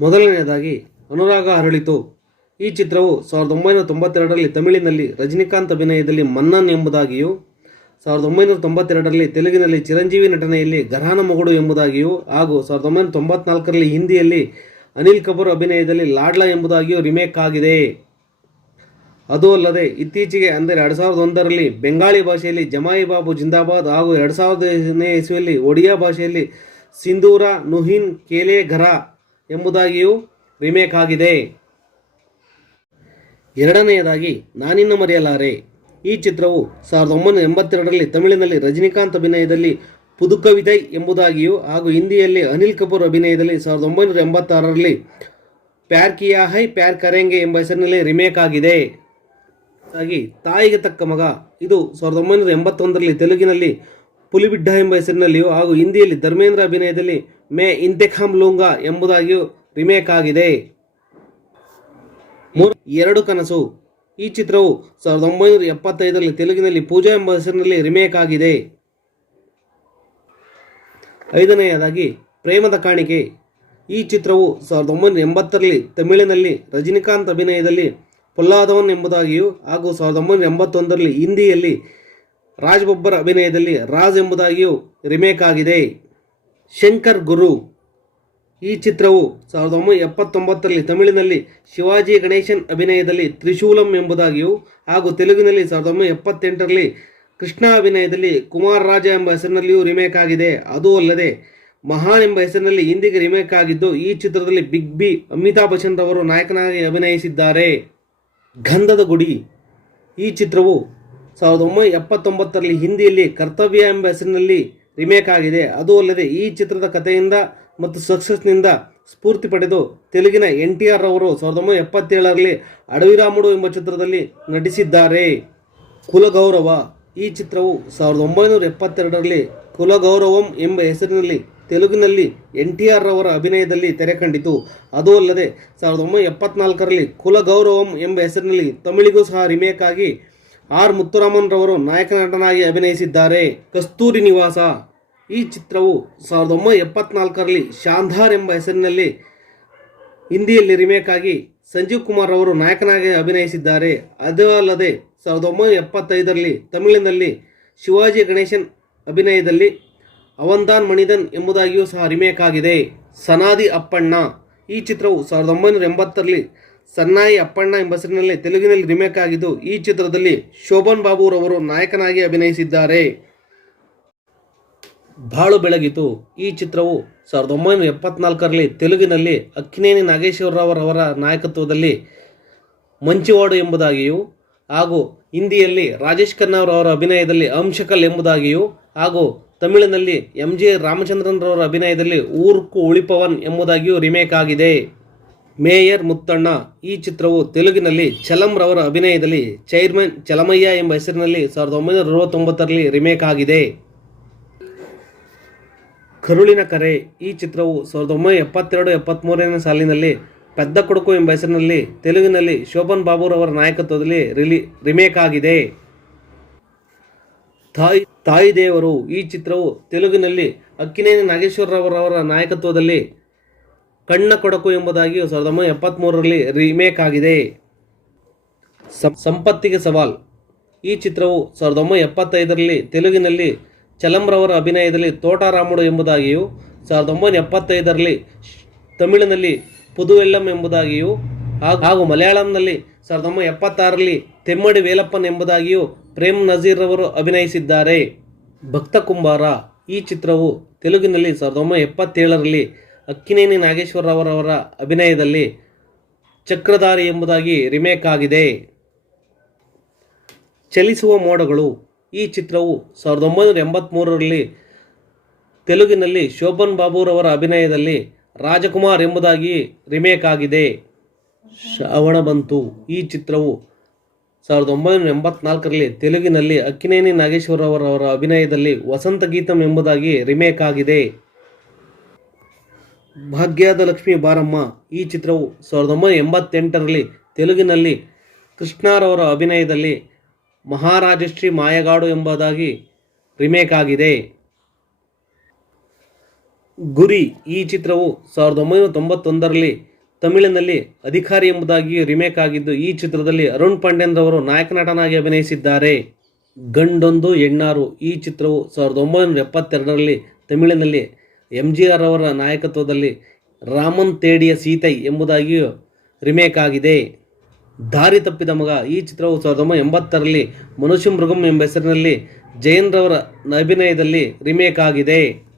ಮೊದಲನೆಯದಾಗಿ ಅನುರಾಗ ಅರಳಿತು. ಈ ಚಿತ್ರವು ಸಾವಿರದ ಒಂಬೈನೂರ ತೊಂಬತ್ತೆರಡರಲ್ಲಿ ತಮಿಳಿನಲ್ಲಿ ರಜನಿಕಾಂತ್ ಅಭಿನಯದಲ್ಲಿ ಮನ್ನನ್ ಎಂಬುದಾಗಿಯೂ, ಸಾವಿರದ ಒಂಬೈನೂರ ತೊಂಬತ್ತೆರಡರಲ್ಲಿ ತೆಲುಗಿನಲ್ಲಿ ಚಿರಂಜೀವಿ ನಟನೆಯಲ್ಲಿ ಗರಾನ ಮಗುಡು ಎಂಬುದಾಗಿಯೂ ಹಾಗೂ ಸಾವಿರದ ಒಂಬೈನೂರ ತೊಂಬತ್ನಾಲ್ಕರಲ್ಲಿ ಹಿಂದಿಯಲ್ಲಿ ಅನಿಲ್ ಕಪೂರ್ ಅಭಿನಯದಲ್ಲಿ ಲಾಡ್ಲಾ ಎಂಬುದಾಗಿಯೂ ರಿಮೇಕ್ ಆಗಿದೆ. ಅದು ಅಲ್ಲದೆ ಇತ್ತೀಚೆಗೆ ಅಂದರೆ ಎರಡು ಸಾವಿರದ ಒಂದರಲ್ಲಿ ಬೆಂಗಾಳಿ ಭಾಷೆಯಲ್ಲಿ ಜಮಾಯಿ ಬಾಬು ಜಿಂದಾಬಾದ್ ಹಾಗೂ ಎರಡು ಸಾವಿರದನೇ ಇಸುವಲ್ಲಿ ಒಡಿಯಾ ಭಾಷೆಯಲ್ಲಿ ಸಿಂಧೂರ ನುಹಿನ್ ಕೇಲೆ ಘರ ಎಂಬುದಾಗಿಯೂ ರಿಮೇಕ್ ಆಗಿದೆ ಎರಡನೆಯದಾಗಿ ನಾನಿನ್ನು ಮರೆಯಲಾರೆ. ಈ ಚಿತ್ರವು ಸಾವಿರದ ಒಂಬೈನೂರ ಎಂಬತ್ತೆರಡರಲ್ಲಿ ತಮಿಳಿನಲ್ಲಿ ರಜನಿಕಾಂತ್ ಅಭಿನಯದಲ್ಲಿ ಪುದುಕವಿದೈ ಎಂಬುದಾಗಿಯೂ ಹಾಗೂ ಹಿಂದಿಯಲ್ಲಿ ಅನಿಲ್ ಕಪೂರ್ ಅಭಿನಯದಲ್ಲಿ ಸಾವಿರದ ಒಂಬೈನೂರ ಎಂಬತ್ತಾರರಲ್ಲಿ ಪ್ಯಾರ್ ಕಿಯಾ ಹೈ ಪ್ಯಾರ್ ಕರೆಂಗೆ ಎಂಬ ಹೆಸರಿನಲ್ಲಿ ರಿಮೇಕ್ ಆಗಿದೆ ಹಾಗಾಗಿ ತಾಯಿಗೆ ತಕ್ಕ ಮಗ, ಇದು ಸಾವಿರದ ಒಂಬೈನೂರ ಎಂಬತ್ತೊಂದರಲ್ಲಿ ತೆಲುಗಿನಲ್ಲಿ ಪುಲಿಬಿಡ್ಡ ಎಂಬ ಹೆಸರಿನಲ್ಲಿಯೂ ಹಾಗೂ ಹಿಂದಿಯಲ್ಲಿ ಧರ್ಮೇಂದ್ರ ಅಭಿನಯದಲ್ಲಿ ಮೇ ಇಂತೆಖಾಮ್ ಲೂಂಗಾ ಎಂಬುದಾಗಿಯೂ ರಿಮೇಕ್ ಆಗಿದೆ. ಎರಡು ಕನಸು. ಈ ಚಿತ್ರವು ಸಾವಿರದ ಒಂಬೈನೂರ ಎಪ್ಪತ್ತೈದರಲ್ಲಿ ತೆಲುಗಿನಲ್ಲಿ ಪೂಜಾ ಎಂಬ ಹೆಸರಿನಲ್ಲಿ ರಿಮೇಕ್ ಆಗಿದೆ. ಐದನೆಯದಾಗಿ, ಪ್ರೇಮದ ಕಾಣಿಕೆ. ಈ ಚಿತ್ರವು ಸಾವಿರದ ಒಂಬೈನೂರ ಎಂಬತ್ತರಲ್ಲಿ ತಮಿಳಿನಲ್ಲಿ ರಜನಿಕಾಂತ್ ಅಭಿನಯದಲ್ಲಿ ಪೊಲ್ಲಾದವನ್ ಎಂಬುದಾಗಿಯೂ ಹಾಗೂ ಸಾವಿರದ ಒಂಬೈನೂರ ಎಂಬತ್ತೊಂದರಲ್ಲಿ ಹಿಂದಿಯಲ್ಲಿ ರಾಜ್ ಬಬ್ಬರ್ ಅಭಿನಯದಲ್ಲಿ ರಾಜ್ ಎಂಬುದಾಗಿಯೂ ರಿಮೇಕ್ ಆಗಿದೆ. ಶಂಕರ್ ಗುರು. ಈ ಚಿತ್ರವು ಸಾವಿರದ ಒಂಬೈನೂರ ಎಪ್ಪತ್ತೊಂಬತ್ತರಲ್ಲಿ ತಮಿಳಿನಲ್ಲಿ ಶಿವಾಜಿ ಗಣೇಶನ್ ಅಭಿನಯದಲ್ಲಿ ತ್ರಿಶೂಲಂ ಎಂಬುದಾಗಿಯೂ ಹಾಗೂ ತೆಲುಗಿನಲ್ಲಿ ಸಾವಿರದ ಒಂಬೈನೂರ ಎಪ್ಪತ್ತೆಂಟರಲ್ಲಿ ಕೃಷ್ಣ ಅಭಿನಯದಲ್ಲಿ ಕುಮಾರ್ ರಾಜ ಎಂಬ ಹೆಸರಿನಲ್ಲಿಯೂ ರಿಮೇಕ್ ಆಗಿದೆ. ಅದೂ ಅಲ್ಲದೆ, ಮಹಾನ್ ಎಂಬ ಹೆಸರಿನಲ್ಲಿ ಹಿಂದಿಗೆ ರಿಮೇಕ್ ಆಗಿದ್ದು, ಈ ಚಿತ್ರದಲ್ಲಿ ಬಿಗ್ ಬಿ ಅಮಿತಾಬ್ ಬಚ್ಚನ್ ರವರು ನಾಯಕನಾಗಿ ಅಭಿನಯಿಸಿದ್ದಾರೆ. ಗಂಧದ ಗುಡಿ. ಈ ಚಿತ್ರವು ಸಾವಿರದ ಒಂಬೈನೂರ ಎಪ್ಪತ್ತೊಂಬತ್ತರಲ್ಲಿ ಹಿಂದಿಯಲ್ಲಿ ಕರ್ತವ್ಯ ಎಂಬ ಹೆಸರಿನಲ್ಲಿ ರಿಮೇಕ್ ಆಗಿದೆ. ಅದೂ ಅಲ್ಲದೆ ಈ ಚಿತ್ರದ ಕಥೆಯಿಂದ ಮತ್ತು ಸಕ್ಸಸ್ನಿಂದ ಸ್ಫೂರ್ತಿ ಪಡೆದು ತೆಲುಗಿನ ಎನ್ ಟಿ ಆರ್ ಅವರು ಸಾವಿರದ ಒಂಬೈನೂರ ಎಪ್ಪತ್ತೇಳರಲ್ಲಿ ಅಡವಿರಾಮುಡು ಎಂಬ ಚಿತ್ರದಲ್ಲಿ ನಟಿಸಿದ್ದಾರೆ. ಕುಲಗೌರವ. ಈ ಚಿತ್ರವು ಸಾವಿರದ ಒಂಬೈನೂರ ಎಪ್ಪತ್ತೆರಡರಲ್ಲಿ ಕುಲಗೌರವಂ ಎಂಬ ಹೆಸರಿನಲ್ಲಿ ತೆಲುಗಿನಲ್ಲಿ ಎನ್ ಟಿ ಆರ್ ಅವರ ಅಭಿನಯದಲ್ಲಿ ತೆರೆ ಕಂಡಿತು. ಅದೂ ಅಲ್ಲದೆ ಸಾವಿರದ ಒಂಬೈನೂರ ಎಪ್ಪತ್ನಾಲ್ಕರಲ್ಲಿ ಕುಲಗೌರವಂ ಎಂಬ ಹೆಸರಿನಲ್ಲಿ ತಮಿಳಿಗೂ ಸಹ ರಿಮೇಕ್ ಆಗಿ ಆರ್ ಮುತ್ತುರಾಮನ್ ರವರು ನಾಯಕ ನಟನಾಗಿ ಅಭಿನಯಿಸಿದ್ದಾರೆ. ಕಸ್ತೂರಿ ನಿವಾಸ. ಈ ಚಿತ್ರವು ಸಾವಿರದ ಒಂಬೈನೂರ ಎಪ್ಪತ್ನಾಲ್ಕರಲ್ಲಿ ಶಾಂಧಾರ್ ಎಂಬ ಹೆಸರಿನಲ್ಲಿ ಹಿಂದಿಯಲ್ಲಿ ರಿಮೇಕ್ ಆಗಿ ಸಂಜೀವ್ ಕುಮಾರ್ ಅವರು ನಾಯಕನಾಗಿ ಅಭಿನಯಿಸಿದ್ದಾರೆ. ಅದು ಅಲ್ಲದೆ ಸಾವಿರದ ಒಂಬೈನೂರ ಎಪ್ಪತ್ತೈದರಲ್ಲಿ ತಮಿಳಿನಲ್ಲಿ ಶಿವಾಜಿ ಗಣೇಶನ್ ಅಭಿನಯದಲ್ಲಿ ಅವಂದಾನ್ ಮಣಿದನ್ ಎಂಬುದಾಗಿಯೂ ಸಹ ರಿಮೇಕ್ ಆಗಿದೆ. ಸನಾದಿ ಅಪ್ಪಣ್ಣ. ಈ ಚಿತ್ರವು ಸಾವಿರದ ಒಂಬೈನೂರ ಎಂಬತ್ತರಲ್ಲಿ ಸನ್ನಾಯಿ ಅಪ್ಪಣ್ಣ ಎಂಬ ಹೆಸರಿನಲ್ಲಿ ತೆಲುಗಿನಲ್ಲಿ ರಿಮೇಕ್ ಆಗಿದ್ದು, ಈ ಚಿತ್ರದಲ್ಲಿ ಶೋಭನ್ ಬಾಬುರವರು ನಾಯಕನಾಗಿ ಅಭಿನಯಿಸಿದ್ದಾರೆ. ಬಾಳು ಬೆಳಗಿತು. ಈ ಚಿತ್ರವು ಸಾವಿರದ ಒಂಬೈನೂರ ಎಪ್ಪತ್ನಾಲ್ಕರಲ್ಲಿ ತೆಲುಗಿನಲ್ಲಿ ಅಕ್ಕಿನೇನಿ ನಾಗೇಶ್ವರರಾವ್ ನಾಯಕತ್ವದಲ್ಲಿ ಮಂಚಿವಾಡು ಎಂಬುದಾಗಿಯೂ, ಹಾಗೂ ಹಿಂದಿಯಲ್ಲಿ ರಾಜೇಶ್ ಖನ್ನವರವರ ಅಭಿನಯದಲ್ಲಿ ಅಂಶಕಲ್ ಎಂಬುದಾಗಿಯೂ, ಹಾಗೂ ತಮಿಳಿನಲ್ಲಿ ಎಂ ಜೆ ರಾಮಚಂದ್ರನ್ರವರ ಅಭಿನಯದಲ್ಲಿ ಊರ್ಕು ಉಳಿಪವನ್ ಎಂಬುದಾಗಿಯೂ ರಿಮೇಕ್ ಆಗಿದೆ. ಮೇಯರ್ ಮುತ್ತಣ್ಣ, ಈ ಚಿತ್ರವು ತೆಲುಗಿನಲ್ಲಿ ಚಲಂ ರವರ ಅಭಿನಯದಲ್ಲಿ ಚೈರ್ಮನ್ ಚಲಮಯ್ಯ ಎಂಬ ಹೆಸರಿನಲ್ಲಿ ಸಾವಿರದ ಒಂಬೈನೂರ ಅರವತ್ತೊಂಬತ್ತರಲ್ಲಿ ರಿಮೇಕ್ ಆಗಿದೆ. ಕರುಳಿನ ಕರೆ. ಈ ಚಿತ್ರವು ಸಾವಿರದ ಒಂಬೈನೂರ ಎಪ್ಪತ್ತೆರಡು ಎಪ್ಪತ್ತ್ಮೂರನೇ ಸಾಲಿನಲ್ಲಿ ಪೆದ್ದ ಕೊಡುಕು ಎಂಬ ಹೆಸರಿನಲ್ಲಿ ತೆಲುಗಿನಲ್ಲಿ ಶೋಭನ್ ಬಾಬುರವರ ನಾಯಕತ್ವದಲ್ಲಿ ರಿಲಿ ರಿಮೇಕ್ ಆಗಿದೆ. ತಾಯಿ ತಾಯಿ ದೇವರು. ಈ ಚಿತ್ರವು ತೆಲುಗಿನಲ್ಲಿ ಅಕ್ಕಿನೇನಿ ನಾಗೇಶ್ವರರವರವರ ನಾಯಕತ್ವದಲ್ಲಿ ಕಣ್ಣ ಕೊಡಕು ಎಂಬುದಾಗಿ ಸಾವಿರದ ಒಂಬೈನೂರ ಎಪ್ಪತ್ತ್ಮೂರರಲ್ಲಿ ರಿಮೇಕ್ ಆಗಿದೆ. ಸಂಪತ್ತಿಗೆ ಸವಾಲ್. ಈ ಚಿತ್ರವು ಸಾವಿರದ ಒಂಬೈನೂರ ಎಪ್ಪತ್ತೈದರಲ್ಲಿ ತೆಲುಗಿನಲ್ಲಿ ಚಲಂರವರ ಅಭಿನಯದಲ್ಲಿ ತೋಟಾರಾಮುಡು ಎಂಬುದಾಗಿಯೂ ಸಾವಿರದ ಒಂಬೈನೂರ ಎಪ್ಪತ್ತೈದರಲ್ಲಿ ತಮಿಳಿನಲ್ಲಿ ಪುದುವೆಲ್ಲಂ ಎಂಬುದಾಗಿಯೂ ಹಾಗೂ ಮಲಯಾಳಂನಲ್ಲಿ ಸಾವಿರದ ಒಂಬೈನೂರ ಎಪ್ಪತ್ತಾರರಲ್ಲಿ ತೆಮ್ಮಡಿ ವೇಲಪ್ಪನ್ ಎಂಬುದಾಗಿಯೂ ಪ್ರೇಮ್ ನಜೀರ್ ಅವರು ಅಭಿನಯಿಸಿದ್ದಾರೆ. ಭಕ್ತ ಕುಂಬಾರ. ಈ ಚಿತ್ರವು ತೆಲುಗಿನಲ್ಲಿ ಸಾವಿರದ ಒಂಬೈನೂರ ಎಪ್ಪತ್ತೇಳರಲ್ಲಿ ಅಕ್ಕಿನೇನಿ ನಾಗೇಶ್ವರರವರ ಅಭಿನಯದಲ್ಲಿ ಚಕ್ರಧಾರಿ ಎಂಬುದಾಗಿ ರಿಮೇಕ್ ಆಗಿದೆ. ಚಲಿಸುವ ಮೋಡಗಳು ಈ ಚಿತ್ರವು ಸಾವಿರದ ಒಂಬೈನೂರ ಎಂಬತ್ತ್ಮೂರರಲ್ಲಿ ತೆಲುಗಿನಲ್ಲಿ ಶೋಭನ್ ಬಾಬುರವರ ಅಭಿನಯದಲ್ಲಿ ರಾಜಕುಮಾರ್ ಎಂಬುದಾಗಿ ರಿಮೇಕ್ ಆಗಿದೆ. ಶ್ರವಣ ಬಂತು. ಈ ಚಿತ್ರವು ಸಾವಿರದ ಒಂಬೈನೂರ ಎಂಬತ್ನಾಲ್ಕರಲ್ಲಿ ತೆಲುಗಿನಲ್ಲಿ ಅಕ್ಕಿನೇನಿ ನಾಗೇಶ್ವರವರವರ ಅಭಿನಯದಲ್ಲಿ ವಸಂತ ಗೀತಂ ಎಂಬುದಾಗಿ ರಿಮೇಕ್ ಆಗಿದೆ. ಭಾಗ್ಯದ ಲಕ್ಷ್ಮಿ ಬಾರಮ್ಮ. ಈ ಚಿತ್ರವು ಸಾವಿರದ ಒಂಬೈನೂರ ಎಂಬತ್ತೆಂಟರಲ್ಲಿ ತೆಲುಗಿನಲ್ಲಿ ಕೃಷ್ಣರವರ ಅಭಿನಯದಲ್ಲಿ ಮಹಾರಾಜಶ್ರೀ ಮಾಯಗಾಡು ಎಂಬುದಾಗಿ ರಿಮೇಕ್ ಆಗಿದೆ. ಗುರಿ, ಈ ಚಿತ್ರವು ಸಾವಿರದ ಒಂಬೈನೂರ ತೊಂಬತ್ತೊಂದರಲ್ಲಿ ತಮಿಳಿನಲ್ಲಿ ಅಧಿಕಾರಿ ಎಂಬುದಾಗಿಯೂ ರಿಮೇಕ್ ಆಗಿದ್ದು, ಈ ಚಿತ್ರದಲ್ಲಿ ಅರುಣ್ ಪಾಂಡೆಂದ್ರವರು ರವರು ನಾಯಕ ನಟನಾಗಿ ಅಭಿನಯಿಸಿದ್ದಾರೆ. ಗಂಡೊಂದು ಹೆಣ್ಣಾರು, ಈ ಚಿತ್ರವು ಸಾವಿರದ ಒಂಬೈನೂರ ಎಪ್ಪತ್ತೆರಡರಲ್ಲಿ ತಮಿಳಿನಲ್ಲಿ ಎಂ ಜಿ ಆರ್ ಅವರ ನಾಯಕತ್ವದಲ್ಲಿ ರಾಮನ್ ತೇಡಿಯ ಸೀತೈ ಎಂಬುದಾಗಿಯೂ ರಿಮೇಕ್ ಆಗಿದೆ. ದಾರಿ ತಪ್ಪಿದ ಮಗ ಈ ಚಿತ್ರವು ಸಾವಿರದ ಒಂಬೈನೂರ ಎಂಬತ್ತರಲ್ಲಿ ಮನುಷ್ಯ ಮೃಗಂ ಎಂಬ ಹೆಸರಿನಲ್ಲಿ ಜಯನ್ ರವರ ಅಭಿನಯದಲ್ಲಿ ರಿಮೇಕ್ ಆಗಿದೆ.